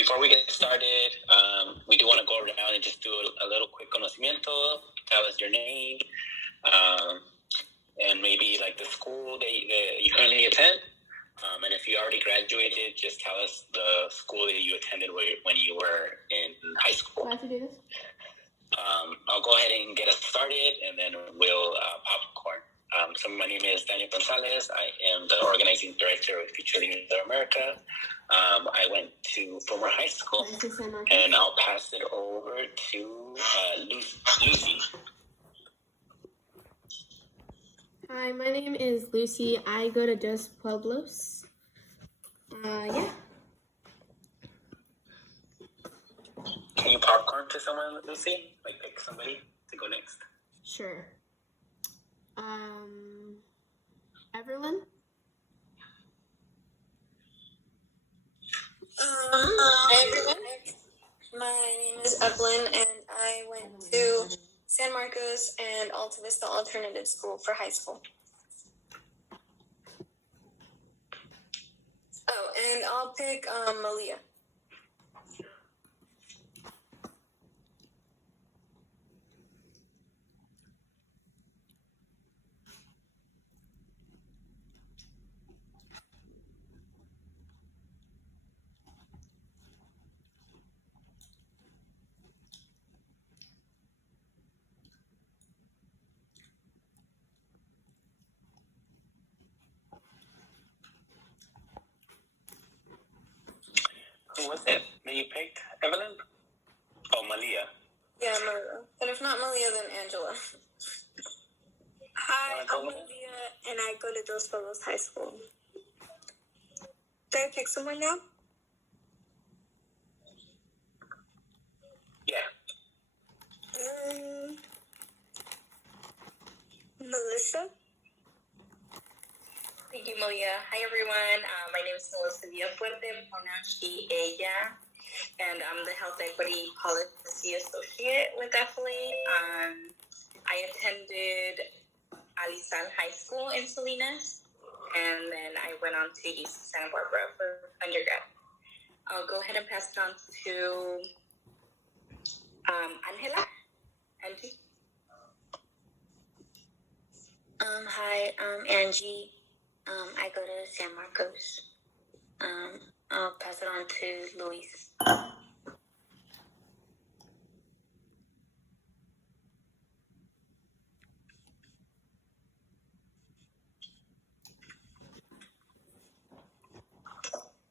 before we get started, we do want to go around and just do a little quick conocimiento. Tell us your name, and maybe like the school that you currently attend. And if you already graduated, just tell us the school that you attended when you were in high school. Do I have to do this? I'll go ahead and get us started, and then we'll popcorn. So my name is Daniel Gonzalez. I am the organizing director of Future Leaders of America. I went to former high school, and I'll pass it over to Lucy. Hi, my name is Lucy. I go to Dos Pueblos. Yeah. Can you popcorn to someone, Lucy? Like pick somebody to go next? Sure. Evelyn? Hi everyone. My name is Evelyn, and I went to San Marcos and Alta Vista Alternative School for high school. Oh, and I'll pick Malia. Who was it that you picked, Evelyn? Oh, Malia. Yeah, Malia. But if not Malia, then Angela. Hi, I'm Malia, and I go to Dos Pueblos High School. Do I pick someone now? Yeah. Melissa? Thank you, Malia. Hi, everyone. My name is Melissa Villafuerte, pronoun she, ella, and I'm the Health Equity Policy Associate with FLA. I attended Alisal High School in Salinas, and then I went on to UC Santa Barbara for undergrad. I'll go ahead and pass it on to Angela. Angie? Hi, I'm Angie. I go to San Marcos. I'll pass it on to Luis.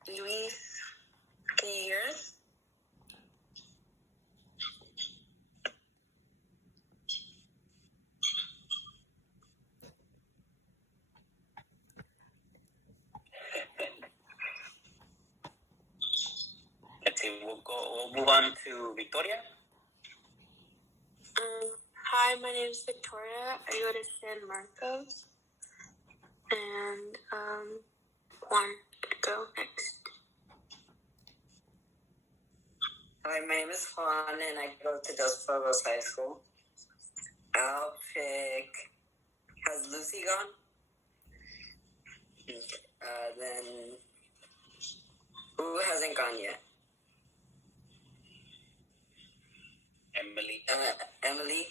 Luis, can you hear us? Let's see, we'll move on to Victoria. Hi, my name is Victoria. I go to San Marcos. And Juan could go next. Hi, my name is Juan, and I go to Dos Pueblos High School. I'll pick... Has Lucy gone? Then... Who hasn't gone yet? Emily. Emily.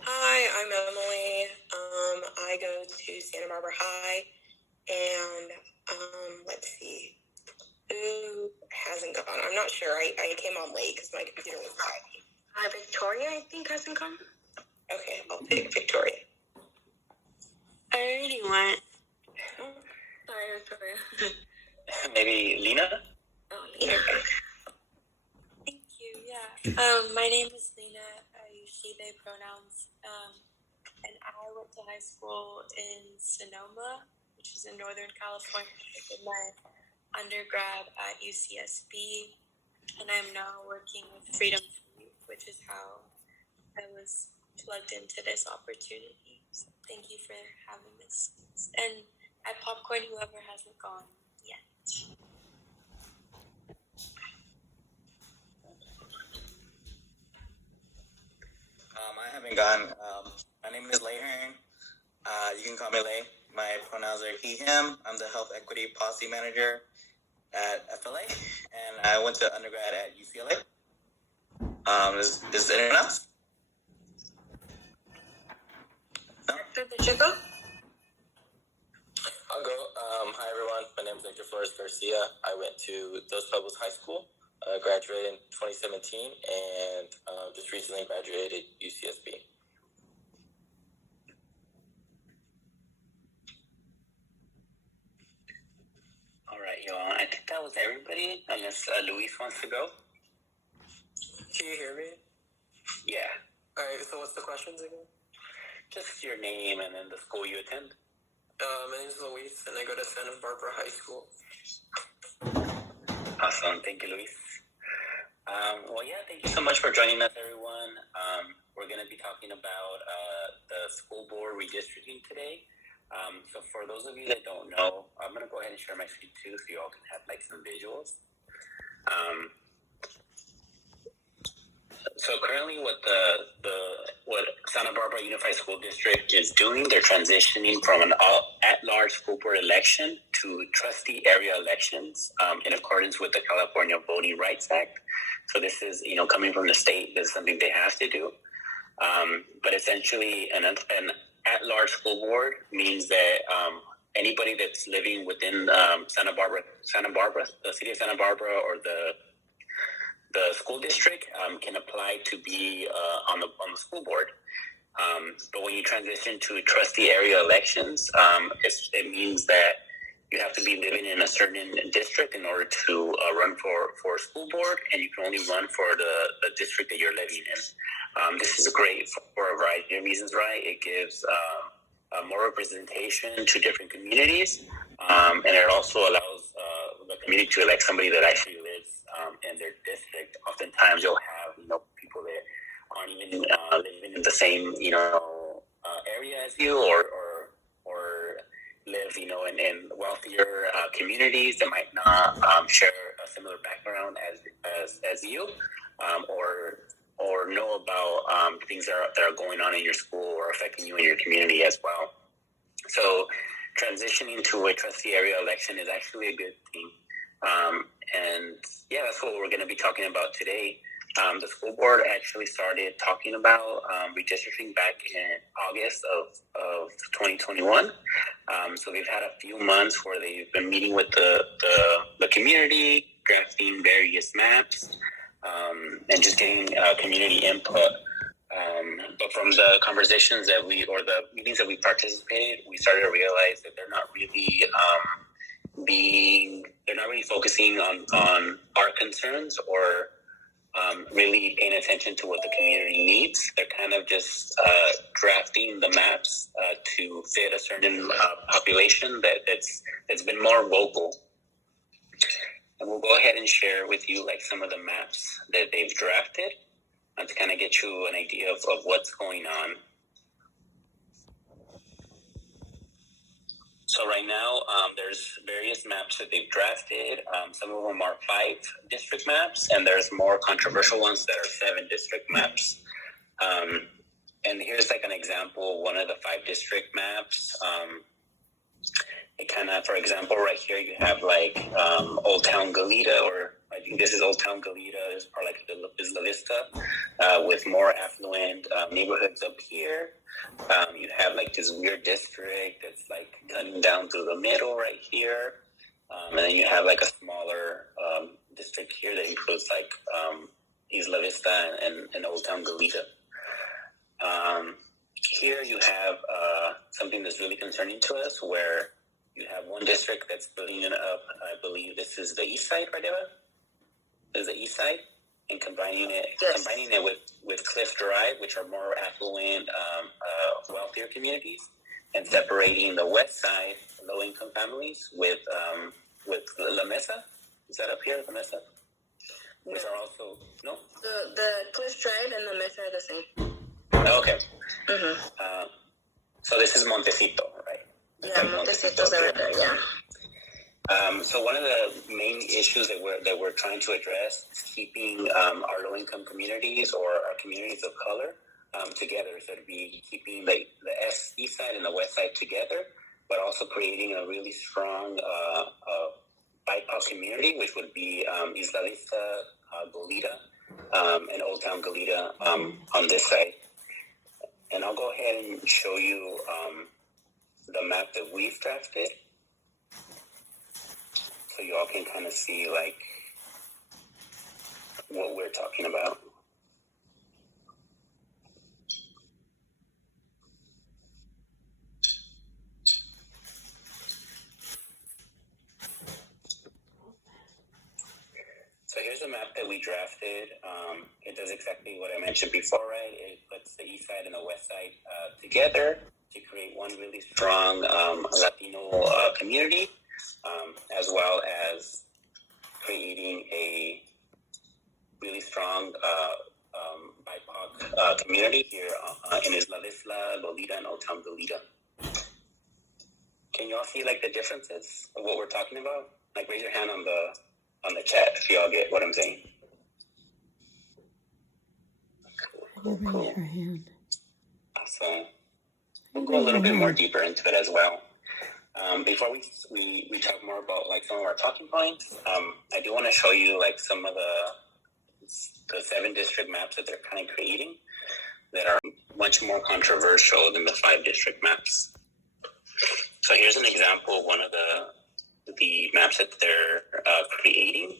Hi, I'm Emily. I go to Santa Barbara High, and let's see, who hasn't gone? I'm not sure. I came on late because my computer was dying. Victoria, I think, hasn't gone. Okay, I'll pick Victoria. I already went. Sorry, Victoria. Maybe Lena? Oh, Lena. Okay. Thank you, yeah. My name is Lena. I use she, they pronouns. And I went to high school in Sonoma, which is in Northern California. I did my undergrad at UCSB, and I'm now working with Freedom for Youth, which is how I was plugged into this opportunity. So thank you for having this. And at Popcorn, whoever hasn't gone yet. I haven't gone. My name is Layhern. You can call me Lay. My pronouns are he, him. I'm the Health Equity Policy Manager at FLA, and I went to undergrad at UCLA. Is anyone else? No? Dr. Chico? I'll go. Hi, everyone. My name is Victor Flores Garcia. I went to Dos Pueblos High School, graduated in 2017, and just recently graduated UCSB. All right, y'all. I think that was everybody, unless Luis wants to go. Can you hear me? Yeah. All right, so what's the questions again? Just your name and then the school you attend. My name is Luis, and I go to Santa Barbara High School. Awesome. Thank you, Luis. Thank you so much for joining us, everyone. We're going to be talking about the school board redistricting today. So for those of you that don't know, I'm going to go ahead and share my screen too, so you all can have like some visuals. So currently what what Santa Barbara Unified School District is doing, they're transitioning from an at-large school board election to trustee area elections in accordance with the California Voting Rights Act. So this is, coming from the state, this is something they have to do. But essentially an at-large school board means that anybody that's living within Santa Barbara, the city of Santa Barbara, or the school district can apply to be on the school board. But when you transition to trustee area elections, it means that you have to be living in a certain district in order to run for school board, and you can only run for the district that you're living in. This is great for a variety of reasons, right? It gives more representation to different communities, and it also allows the community to elect somebody that actually lives in their district. Oftentimes you'll have people that aren't even living in the same area as you, or live in wealthier communities that might not share a similar background as you, or know about things that are going on in your school or affecting you in your community as well. So transitioning to a trustee area election is actually a good thing. That's what we're going to be talking about today. The school board actually started talking about redistricting back in August of 2021. So they've had a few months where they've been meeting with the community, drafting various maps, and just getting community input. But from the conversations or the meetings that we participated, we started to realize that they're not really focusing on our concerns or really paying attention to what the community needs. They're kind of just drafting the maps to fit a certain population that's been more vocal. And we'll go ahead and share with you some of the maps that they've drafted to kind of get you an idea of what's going on. So right now, there's various maps that they've drafted. Some of them are 5 district maps, and there's more controversial ones that are 7 district maps. And here's an example, one of the 5 district maps. It kind of, for example, right here you have Old Town Goleta, or I think this is Old Town Goleta, is La Vista, with more affluent neighborhoods up here. You have this weird district that's cutting down through the middle right here. And then you have a smaller district here that includes East La Vista and Old Town Goleta. Here you have something that's really concerning to us, where you have one district that's building it up. I believe this is the east side, right, Eva? This is the east side, and combining it with Cliff Drive, which are more affluent, wealthier communities, and separating the west side, low-income families, with La Mesa. Is that up here, La Mesa? Which are also no. The Cliff Drive and the Mesa are the same. Okay. Mm-hmm. So this is Montecito, right? Yeah, Montecito's right there. Yeah. So one of the main issues that we're trying to address is keeping our low-income communities or our communities of color together. So to be keeping the east side and the west side together, but also creating a really strong BIPOC community, which would be Isla Vista, Goleta, and Old Town Goleta on this side. And I'll go ahead and show you the map that we've drafted, so you all can kind of see like what we're talking about. So here's the map that we drafted. It does exactly what I mentioned before, right? It puts the east side and the west side together to create one really strong Latino community, as well as creating a really strong BIPOC community here in Isla Vista, Lolita, and Old Town Goleta. Can you all see like the differences of what we're talking about? Like raise your hand on the chat if you all get what I'm saying. Cool. Awesome. We'll go a little bit more deeper into it as well. Before we talk more about like some of our talking points, I do want to show you like some of the 7 district maps that they're kind of creating that are much more controversial than the 5 district maps. So here's an example of one of the maps that they're creating.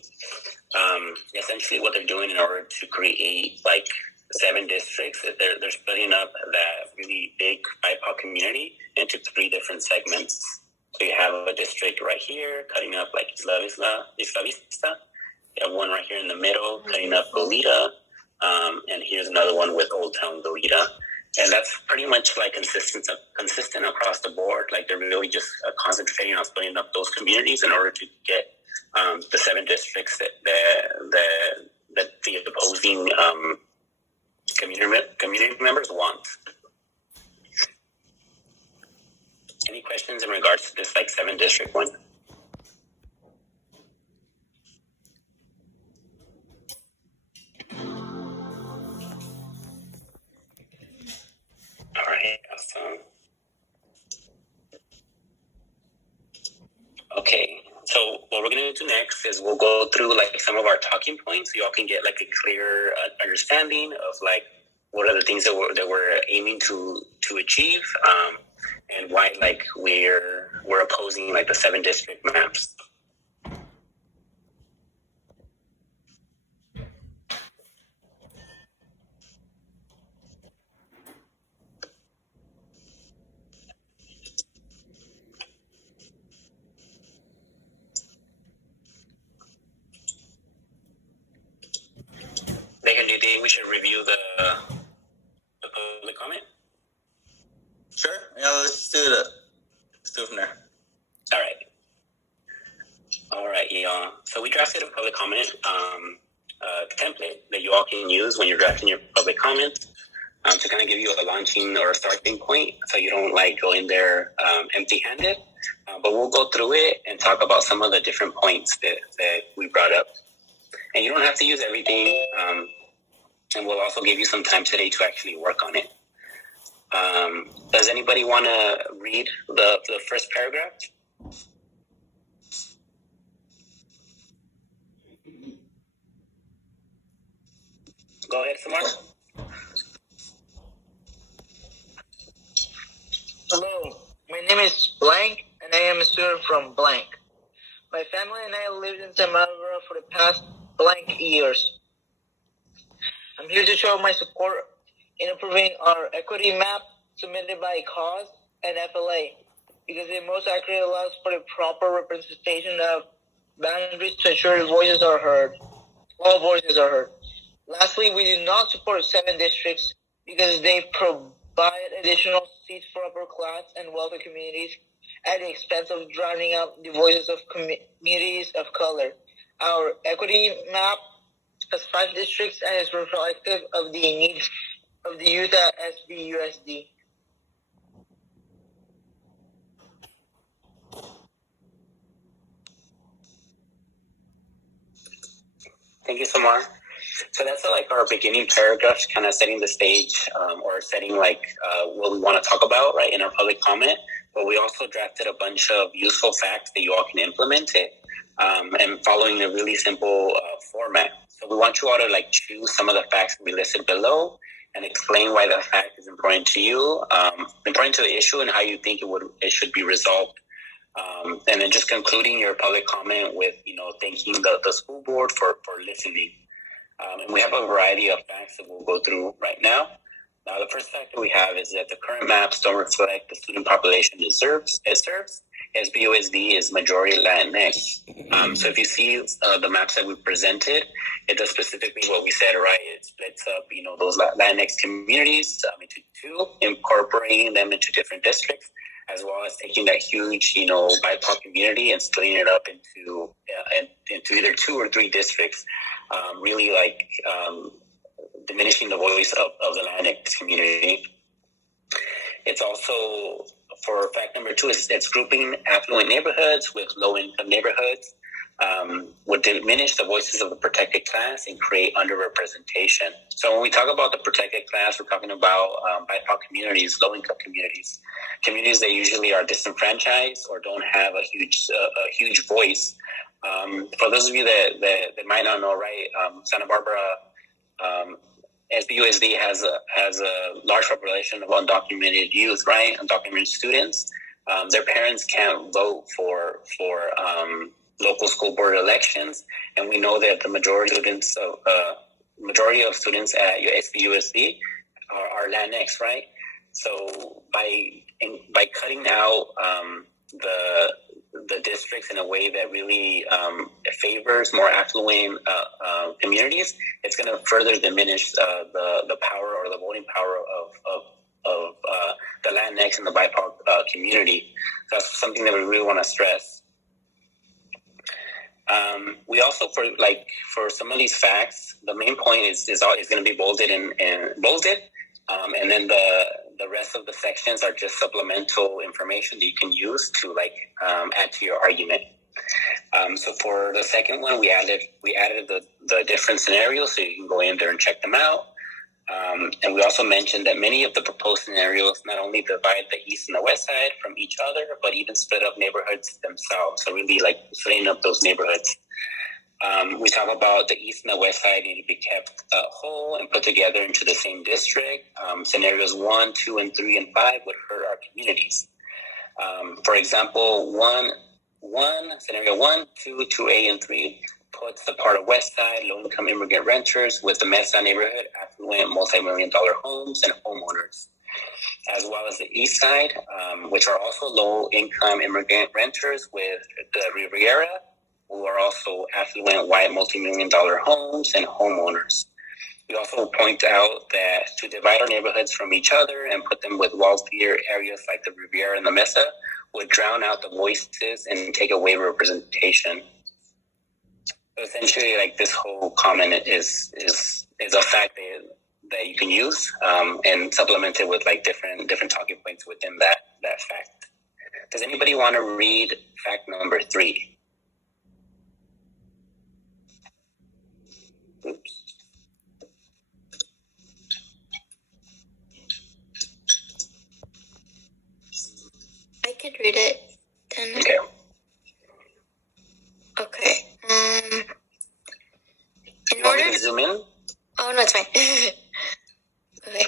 Essentially what they're doing in order to create like 7 districts, they're splitting up that really big BIPOC community into 3 different segments. So you have a district right here cutting up like Isla Vista. You have one right here in the middle cutting up Goleta, and here's another one with Old Town Goleta. And that's pretty much like consistent across the board. Like they're really just concentrating on splitting up those communities in order to get the 7 districts that the opposing community members want. Any questions in regards to this like 7 district one? All right, awesome. Okay, so what we're gonna do next is we'll go through like some of our talking points, so y'all can get like a clear understanding of like what are the things that we're aiming to achieve, and why like we're opposing like the 7 district maps. Megan, do you think we should review the public comment? Sure. Yeah, let's do it. Let's do it from there. All right, y'all. So we drafted a public comment template that you all can use when you're drafting your public comment to kind of give you a launching or a starting point, so you don't like go in there empty-handed. But we'll go through it and talk about some of the different points that we brought up. And you don't have to use everything. And we'll also give you some time today to actually work on it. Does anybody want to read the first paragraph? Go ahead, Samar. Hello, my name is Blank, and I am a student from Blank. My family and I lived in Santa Barbara for the past blank years. I'm here to show my support in approving our equity map submitted by CAUSE and FLA, because it most accurately allows for the proper representation of boundaries to ensure the voices are heard. All voices are heard. Lastly, we do not support 7 districts because they provide additional seats for upper class and wealthy communities at the expense of drowning out the voices of communities of color. Our equity map has 5 districts and is reflective of the needs of the youth at SBUSD. Thank you, Samar. So that's like our beginning paragraph, kind of setting the stage or setting like what we want to talk about, right, in our public comment. But we also drafted a bunch of useful facts that you all can implement it and following a really simple format. So we want you all to like choose some of the facts we listed below and explain why the fact is important to you, important to the issue, and how you think it should be resolved. And then just concluding your public comment with, thanking the school board for listening. And we have a variety of facts that we'll go through right now. Now, the first fact that we have is that the current maps don't reflect the student population it serves. SBUSD is majority Latinx. So if you see the maps that we presented, it does specifically what we said, right? It splits up, those Latinx communities into two, incorporating them into different districts, as well as taking that huge, BIPOC community and splitting it up into either 2 or 3 districts, really diminishing the voice of the Latinx community. It's also, for fact number 2, it's grouping affluent neighborhoods with low-income neighborhoods, would diminish the voices of the protected class and create underrepresentation. So when we talk about the protected class, we're talking about BIPOC communities, low-income communities that usually are disenfranchised or don't have a huge voice. For those of you that might not know, right, Santa Barbara, SBUSD has a large population of undocumented youth, right? Undocumented students. Their parents can't vote for local school board elections, and we know that the majority of students at SBUSD are Latinx, right? So by cutting out the districts in a way that really favors more affluent communities, it's going to further diminish the power or the voting power of the Latinx and the BIPOC community. That's something that we really want to stress. We also, for some of these facts, the main point is going to be bolded and bolded, and then the rest of the sections are just supplemental information that you can use to add to your argument. So for the second one, we added the different scenarios, so you can go in there and check them out. And we also mentioned that many of the proposed scenarios not only divide the east and the west side from each other, but even split up neighborhoods themselves. So really splitting up those neighborhoods. We talk about the east and the west side need to be kept whole and put together into the same district. Scenarios 1, 2, and 3, and 5 would hurt our communities. For example, scenario 1, 2, 2A, and 3 puts the part of West Side low-income immigrant renters with the Mesa neighborhood affluent multi-million-dollar homes and homeowners, as well as the East Side, which are also low-income immigrant renters with the Riviera, who are also affluent white multi-million-dollar homes and homeowners. We also point out that to divide our neighborhoods from each other and put them with wealthier areas like the Riviera and the Mesa would drown out the voices and take away representation. So essentially, this whole comment is a fact that you can use and supplement it with different talking points within that fact. Does anybody want to read fact number 3? Oops. I could read it. Then. Okay. Okay. In order to zoom in? Oh no, it's fine. Okay.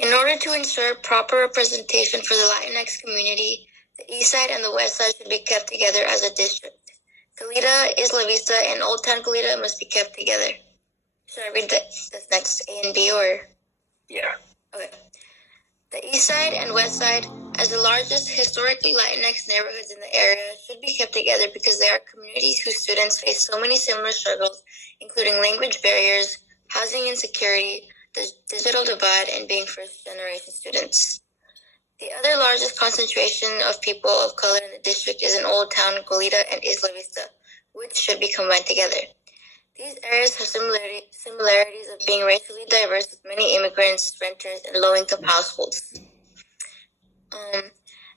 In order to ensure proper representation for the Latinx community, the East Side and the West Side should be kept together as a district. Goleta, Isla Vista, and Old Town Goleta must be kept together. Should I read this next A and B or? Yeah. Okay. The East Side and West Side, as the largest historically Latinx neighborhoods in the area, should be kept together because they are communities whose students face so many similar struggles, including language barriers, housing insecurity, the digital divide, and being first-generation students. The other largest concentration of people of color in the district is in Old Town, Goleta, and Isla Vista, which should be combined together. These areas have similarities of being racially diverse with many immigrants, renters, and low-income households.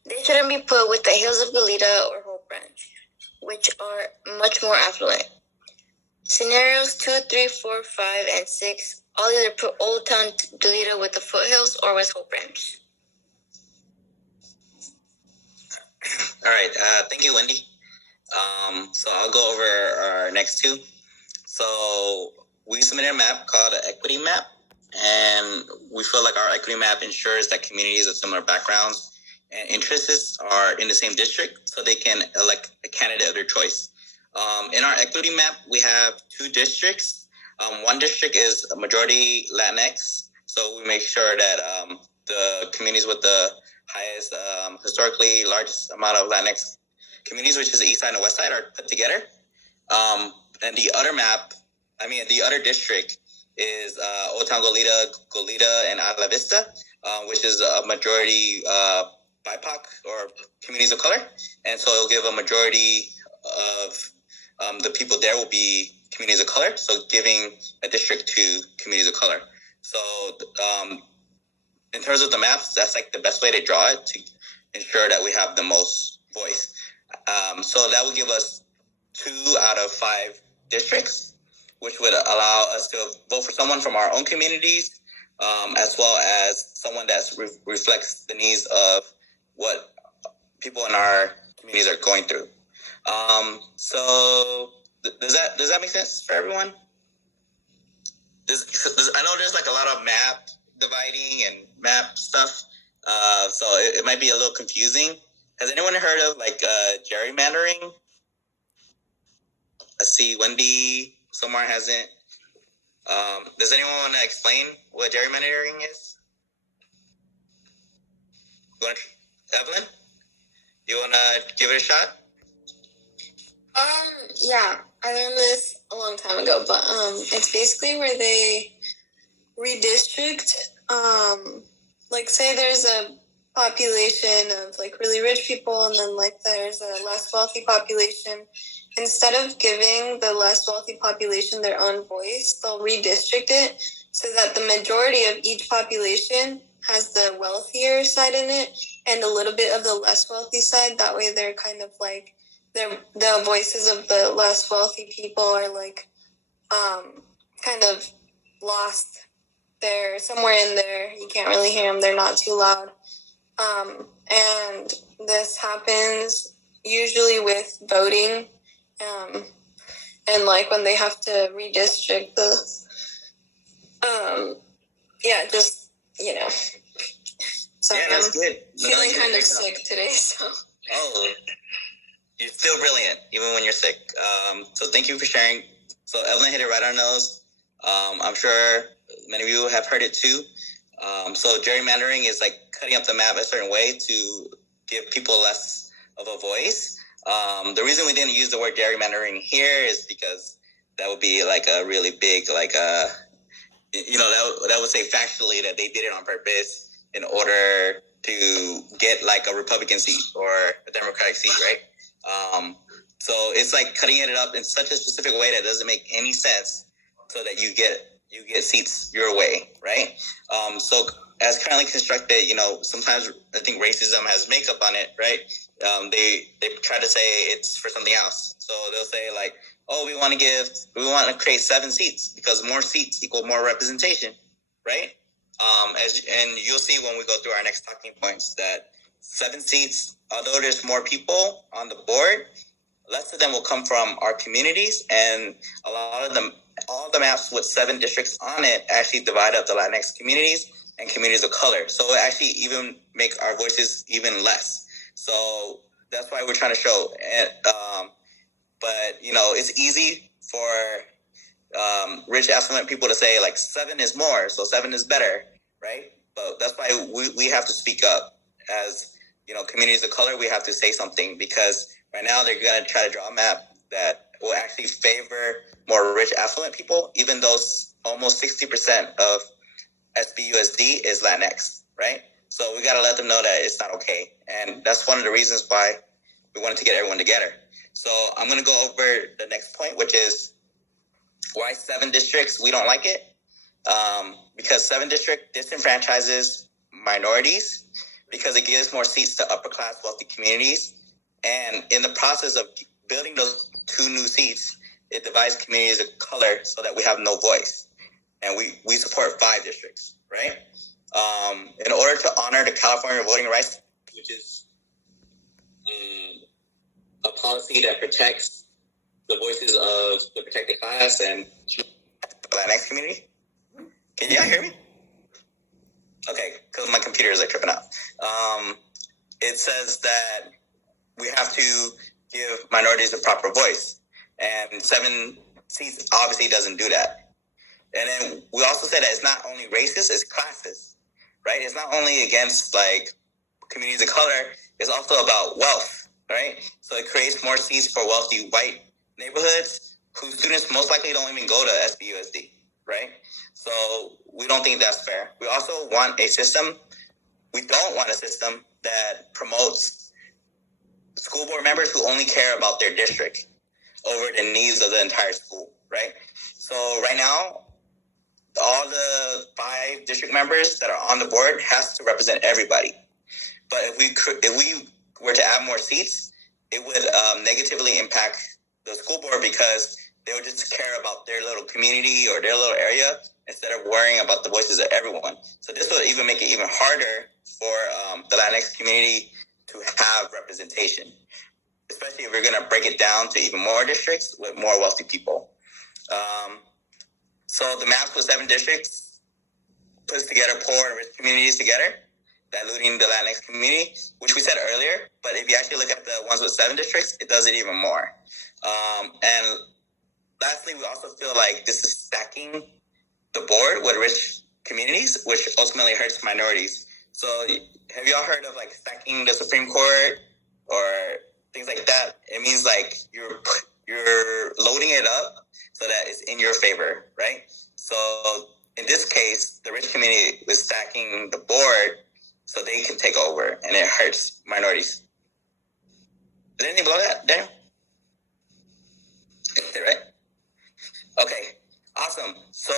They shouldn't be put with the hills of Goleta or Hope Ranch, which are much more affluent. Scenarios 2, 3, 4, 5, and 6 all either put Old Town Goleta with the foothills or West Hope Ranch. All right. Thank you, Wendy. So I'll go over our next two. So we submitted a map called an equity map, and we feel like our equity map ensures that communities of similar backgrounds and interests are in the same district so they can elect a candidate of their choice. In our equity map, we have two districts. One district is a majority Latinx, so we make sure that the communities with the highest, historically largest amount of Latinx communities, which is the east side and the west side, are put together. And the other district is Old Town Goleta, and Isla Vista, which is a majority BIPOC or communities of color. And so it'll give a majority of the people there will be communities of color, so giving a district to communities of color. So in terms of the maps, that's like the best way to draw it to ensure that we have the most voice. So that would give us 2 out of 5 districts, which would allow us to vote for someone from our own communities, as well as someone that reflects the needs of what people in our communities are going through. So does that make sense for everyone? I know there's like a lot of map dividing and map stuff, so it might be a little confusing. Has anyone heard of like gerrymandering? I see Wendy somewhere hasn't. Does anyone want to explain what gerrymandering is? Evelyn, you want to give it a shot? Yeah, I learned this a long time ago, but it's basically where they redistrict. Like, say there's a population of like really rich people, and then like there's a less wealthy population. Instead of giving the less wealthy population their own voice, they'll redistrict it so that the majority of each population has the wealthier side in it and a little bit of the less wealthy side. That way they're kind of like, the voices of the less wealthy people are like kind of lost. They're somewhere in there. You can't really hear them. They're not too loud. And this happens usually with voting. And like when they have to redistrict the, just, sorry, yeah, that's good. Feeling kind of sick today, so. Oh, you're still brilliant, even when you're sick. So thank you for sharing. So Evelyn hit it right on the nose. I'm sure many of you have heard it too. So gerrymandering is like cutting up the map a certain way to give people less of a voice. The reason we didn't use the word gerrymandering here is because that would be like a really big, like that would say factually that they did it on purpose in order to get like a Republican seat or a Democratic seat, right? So it's like cutting it up in such a specific way that doesn't make any sense, so that you get seats your way, right? So as currently constructed, sometimes I think racism has makeup on it, right? They try to say it's for something else. So they'll say like, oh, we want to create 7 seats because more seats equal more representation, right? And you'll see when we go through our next talking points that 7 seats, although there's more people on the board, less of them will come from our communities, and a lot of them, all the maps with 7 districts on it actually divide up the Latinx communities and communities of color. So it actually even make our voices even less. So that's why we're trying to show. But it's easy for rich affluent people to say like 7 is more, so 7 is better, right? But that's why we have to speak up as communities of color. We have to say something, because right now they're going to try to draw a map that will actually favor more rich affluent people, even though almost 60% of SBUSD is Latinx, right? So we got to let them know that it's not okay. And that's one of the reasons why we wanted to get everyone together. So I'm going to go over the next point, which is why 7 districts, we don't like it. Because 7 district disenfranchises minorities, because it gives more seats to upper class wealthy communities. And in the process of building those 2 new seats, it divides communities of color so that we have no voice. And we support 5 districts, right? In order to honor the California Voting Rights, which is a policy that protects the voices of the protected class and the Latinx community. Can you hear me? Okay, because my computer is like tripping out. It says that we have to give minorities a proper voice, and 7 seats obviously doesn't do that. And then we also said that it's not only racist, it's classist, right? It's not only against like communities of color, it's also about wealth, right? So it creates more seats for wealthy white neighborhoods whose students most likely don't even go to SBUSD, right? So we don't think that's fair. We also want a system, we don't want a system that promotes school board members who only care about their district over the needs of the entire school, right? So right now, all the 5 district members that are on the board has to represent everybody. But if we were to add more seats, it would negatively impact the school board because they would just care about their little community or their little area instead of worrying about the voices of everyone. So this would even make it even harder for the Latinx community to have representation, especially if we're going to break it down to even more districts with more wealthy people. So the maps with 7 districts puts together poor and rich communities together, diluting the Latinx community, which we said earlier. But if you actually look at the ones with 7 districts, it does it even more. And lastly, we also feel like this is stacking the board with rich communities, which ultimately hurts minorities. So have y'all heard of like stacking the Supreme Court or things like that? It means like you're loading it up so that it's in your favor, right? So in this case, the rich community is stacking the board so they can take over, and it hurts minorities. Did anything below that, Daniel? Right? Okay, awesome. So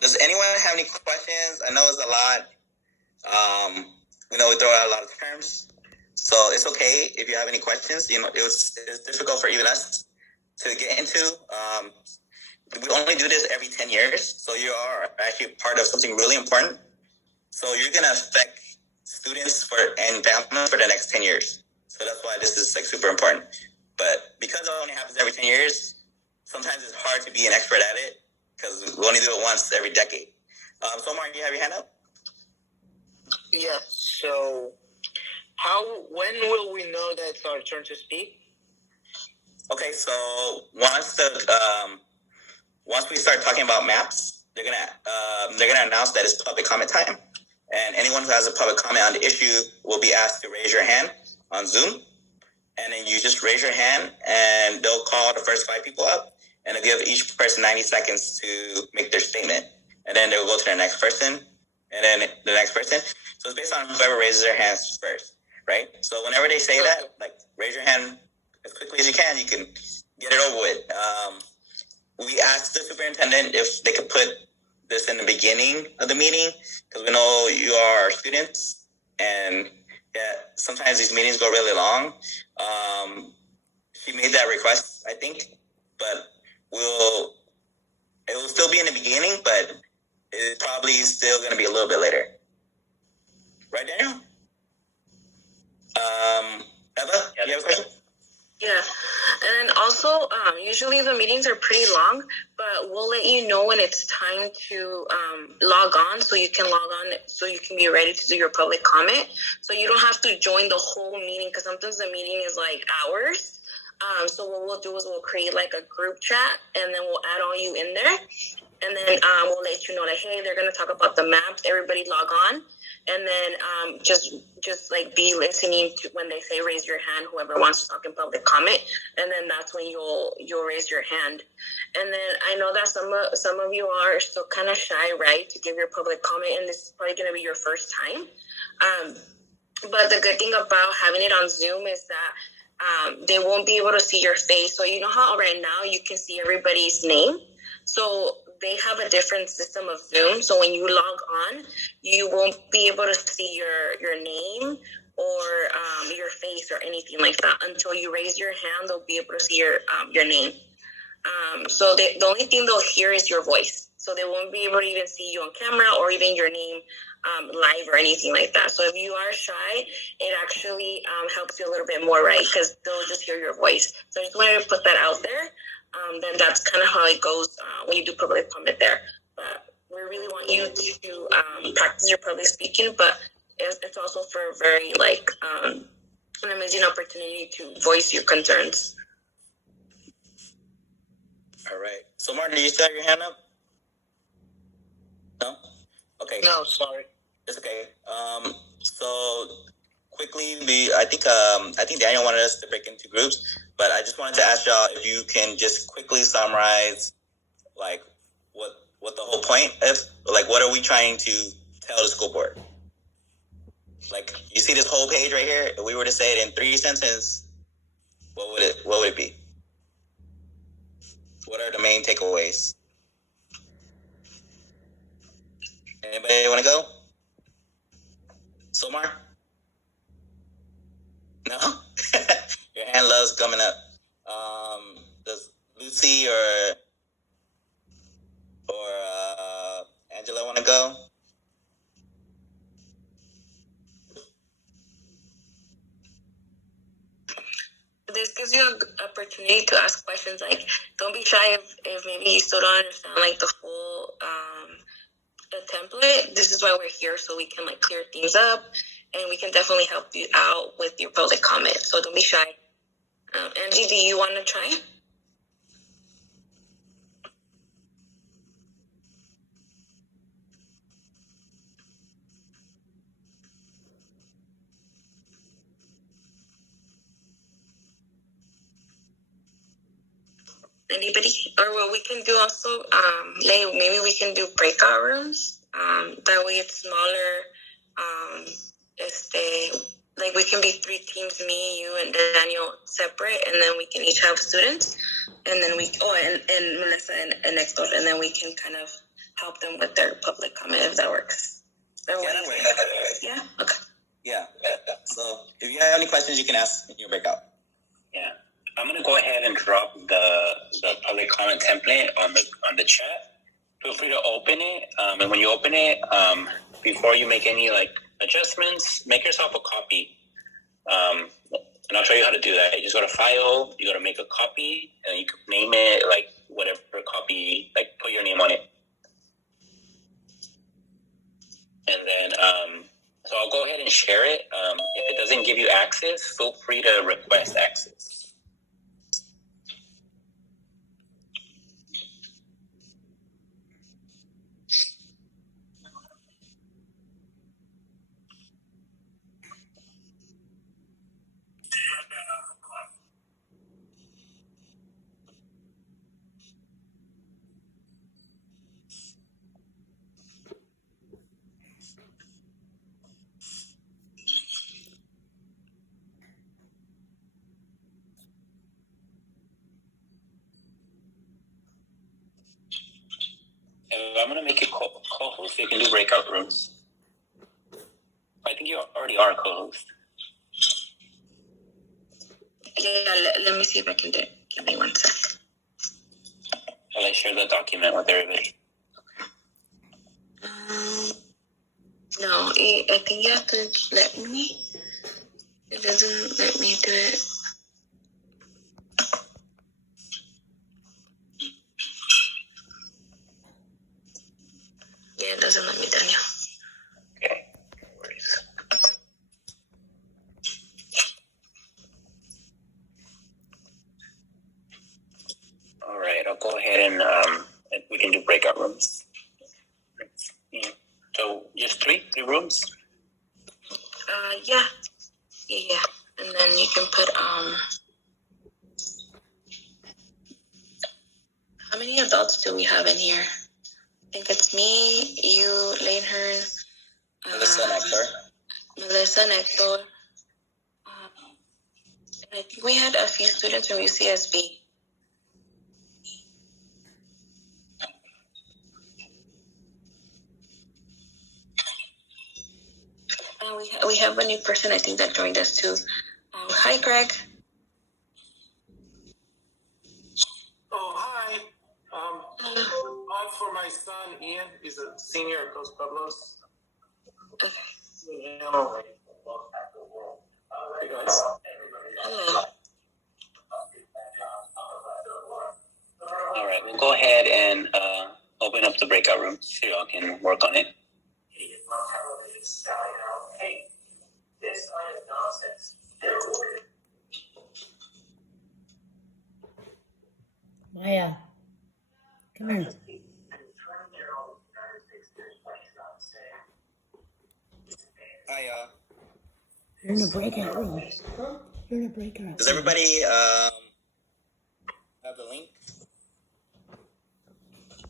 does anyone have any questions? I know it's a lot. We know we throw out a lot of terms, so it's okay if you have any questions. You know, it's difficult for even us to get into. We only do this every 10 years, so you are actually part of something really important. So you're gonna affect students and families for the next 10 years. So that's why this is like super important. But because it only happens every 10 years, sometimes it's hard to be an expert at it because we only do it once every decade. So Mark, you have your hand up? Yes. So when will we know that it's our turn to speak? Okay, so once we start talking about maps, they're gonna announce that it's public comment time, and anyone who has a public comment on the issue will be asked to raise your hand on Zoom, and then you just raise your hand, and they'll call the first 5 people up, and they'll give each person 90 seconds to make their statement, and then they'll go to the next person, and then the next person. So it's based on whoever raises their hands first, right? So whenever they say that, like raise your hand as quickly as you can get it over with. We asked the superintendent if they could put this in the beginning of the meeting because we know you are our students, and sometimes these meetings go really long. She made that request, I think, but it will still be in the beginning, but it's probably still going to be a little bit later. Right, Daniel? Eva, you have a question? Yeah, and then also, usually the meetings are pretty long, but we'll let you know when it's time to log on, so you can log on, so you can be ready to do your public comment. So you don't have to join the whole meeting, because sometimes the meeting is like hours. So what we'll do is we'll create like a group chat, and then we'll add all you in there, and then we'll let you know that, hey, they're going to talk about the maps, everybody log on. And then just like be listening to when they say raise your hand, whoever wants to talk in public comment, and then that's when you'll raise your hand. And then I know that some of you are still kind of shy, right, to give your public comment, and this is probably going to be your first time. But the good thing about having it on Zoom is that they won't be able to see your face. So you know how right now you can see everybody's name? So they have a different system of Zoom. So when you log on, you won't be able to see your name or your face or anything like that. Until you raise your hand, they'll be able to see your name. So the only thing they'll hear is your voice. So so they won't be able to even see you on camera or even your name live or anything like that. So if you are shy, it actually helps you a little bit more, right? Because they'll just hear your voice. So I just wanted to put that out there. Then that's kind of how it goes when you do public comment there. But we really want you to practice your public speaking, but it's also for very an amazing opportunity to voice your concerns. All right. So Martin, do you still have your hand up? No? Okay. No, sorry. It's okay. So quickly, I think Daniel wanted us to break into groups, but I just wanted to ask y'all if you can just quickly summarize, like, what the whole point is. Like, what are we trying to tell the school board? Like, you see this whole page right here? If we were to say it in 3 sentences, what would it be? What are the main takeaways? Anybody want to go? Somar? No? Your hand loves coming up. Does Lucy or Angela want to go? This gives you an opportunity to ask questions. Like, don't be shy if maybe you still don't understand like the full the template. This is why we're here, so we can like clear things up, and we can definitely help you out with your public comment. So don't be shy. Angie, do you want to try? Anybody? Or what we can do also, maybe we can do breakout rooms. That way it's smaller. Like we can be 3 teams, me, you, and Daniel separate, and then we can each have students, and then and Melissa and next door, and then we can kind of help them with their public comment if that works. Yeah. Okay. Yeah. So if you have any questions, you can ask in your breakout. Yeah. I'm gonna go ahead and drop the public comment template on the chat. Feel free to open it, and when you open it, before you make any like adjustments, make yourself a copy. And I'll show you how to do that. You just go to File, you go to Make a Copy, and you can name it like whatever copy, like put your name on it. And then, so I'll go ahead and share it. If it doesn't give you access, feel free to request access. And I'm going to make you co-host so you can do breakout rooms. I think you already are a co-host. Yeah, let me see if I can do it. Give me 1 sec. I'll share the document with everybody. No, I think you have to let me. It doesn't let me do it. Yeah, it doesn't let me, Daniel. Okay, no worries. All right, I'll go ahead and we can do breakout rooms. Yeah. So just three rooms? Yeah. And then you can put how many adults do we have in here? I think it's me, you, Lanehern, Melissa and Hector. And I think we had a few students from UCSB. We have a new person, I think, that joined us too. Hi, Greg. Oh, hi. On for my my son Ian. He's a senior at Dos Pueblos. Okay. Hey guys. Hello. All right, we'll go ahead and open up the breakout room so y'all can work on it. Maya, come here. Hi, y'all. You're in a breakout room. You're in a breakout room. Does everybody have the link?